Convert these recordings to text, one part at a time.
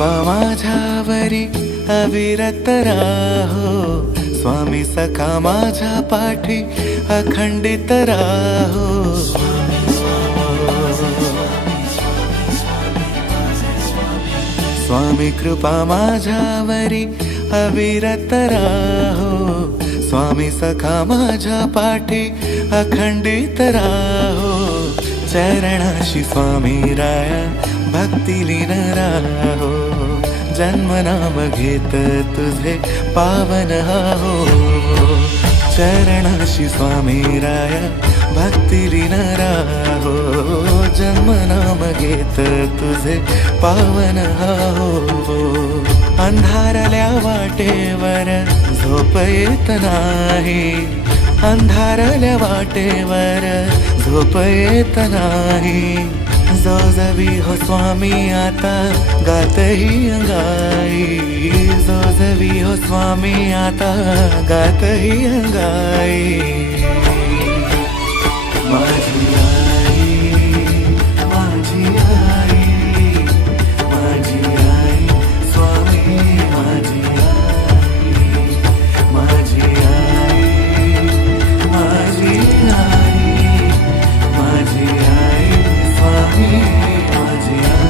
कृपा माझ्यावरी अविरत राहो, स्वामी सखा माझ्या पाठी अखंडित राहो. स्वामी कृपा माझ्यावरी अविरत राहो, स्वामी सखा माझ्या पाठी अखंडित राहो. चरणाशी स्वामी राया भक्ती लीन राहो, जन्म नाम घेत तुझे पावन हो. चरणाशी स्वामी राया भक्ती लीन राहो, जन्म नाम घेत तुझे पावन हो. अंधारल्या वाटेवर झोप येत नाही, अंधारल्या वाटेवर झोप येत नाही. जोजवी हो स्वामी आता गातही अंगाई, जोजवी हो स्वामी आता गातही अंगाई. माझी आई, माझी आई, माझी आई स्वामी, माझी आई, माझी आई, माझी आई, माझी आई स्वामी, माझी आई.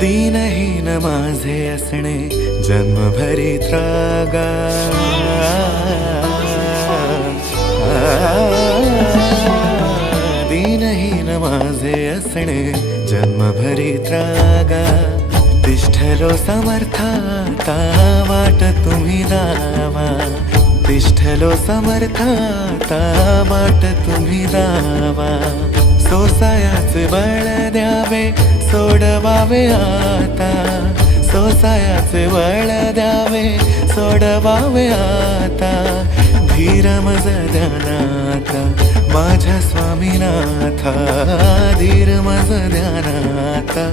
दीनहीन माझे असणे जन्मभरी त्रागा, दीनहीन माझे असणे जन्मभरी त्रागा. तिष्ठलो समर्थाता वाट तुम्ही दावा, तिष्ठलो समर्थाता वाट तुम्ही दावा. सोसायाचे बळ द्यावे सोडवावे आता, सोसायाचे बळ द्यावे सोडवावे आता. धीर मज ध्यानाता माझ्या स्वामीनाथा, धीर मज ध्यानाता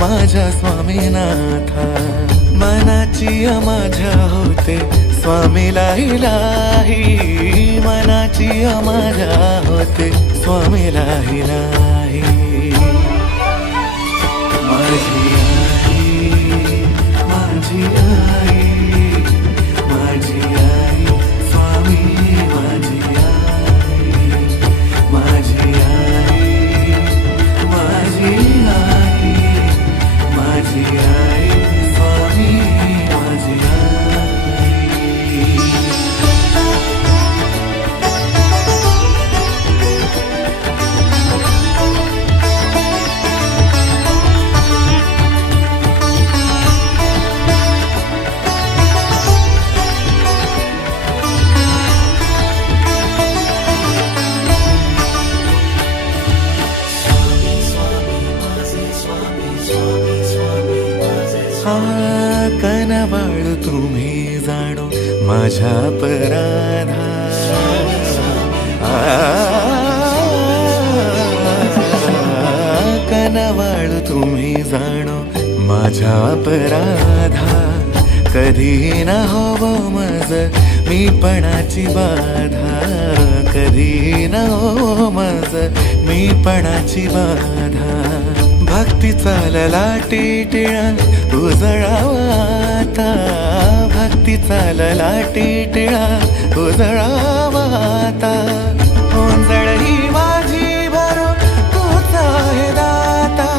माझ्या स्वामीनाथा. मनाची माझ्या होते स्वामीला इलाही, मनाची माझ्या होते स्वामीला इलाही. माझी आई, माझी आई, माझी आई स्वामी, माझी आई, माझी आई, माझी आई, माझी आई स्वामी, माझी आई. कनवाळू तुम्ही जाणो माझ्या अपराधा, कनवाळू तुम्ही जाणो माझ्या अपराधा. कधी न होवो मज मीपणाची बाधा, कधी न हो मज मीपणाची बाधा. भक्तीचा ललाटी टिळा उजळावा आता, भक्तीचा ललाटी टिळा उजळावा आता. ओंजळ ही माझी भरो तूच आहे दाता,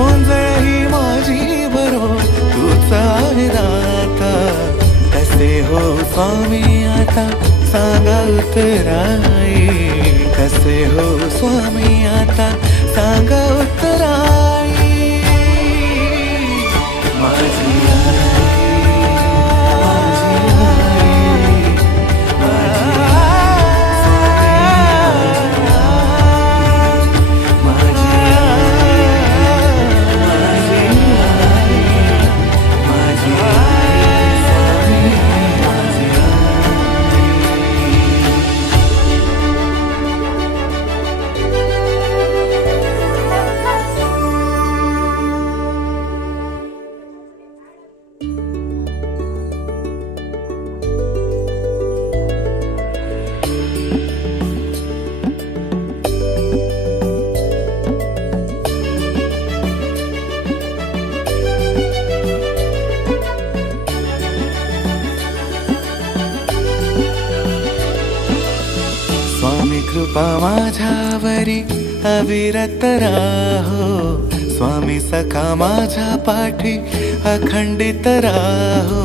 ओंजळ ही माझी भरो तूच आहे दाता. कसे हो स्वामी आता सांगा उतराई, कसे हो स्वामी आता सांगा उतराई. माझी आई, कृपा माझ्यावरी अविरत राहो, स्वामी सखा माझ्या पाठी अखंडित राहो.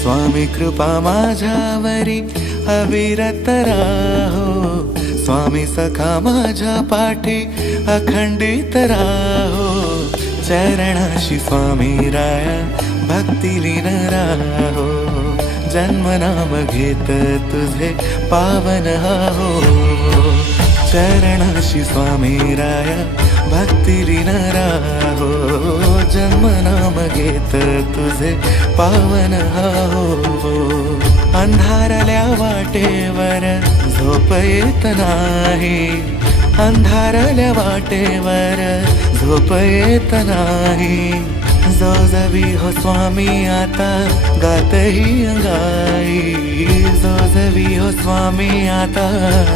स्वामी कृपा माझ्यावरी अविरत राहो, स्वामी सखा माझ्या पाठी अखंडित राहो. चरणाशी स्वामी राया भक्तिलीन राहो, जन्मनाम घेत तुझे पावन हो. चरणाशी स्वामी राया भक्तिलीन राहो, जन्मनाम घेत तुझे पावन हो. अंधारल्या वाटेवर झोप येत नाही, अंधारल्या वाटेवर झोप येत नाही. जोजवी हो स्वामी आता गातही अंगाई, जोजवी हो स्वामी आता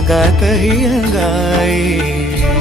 गातही अंगाई.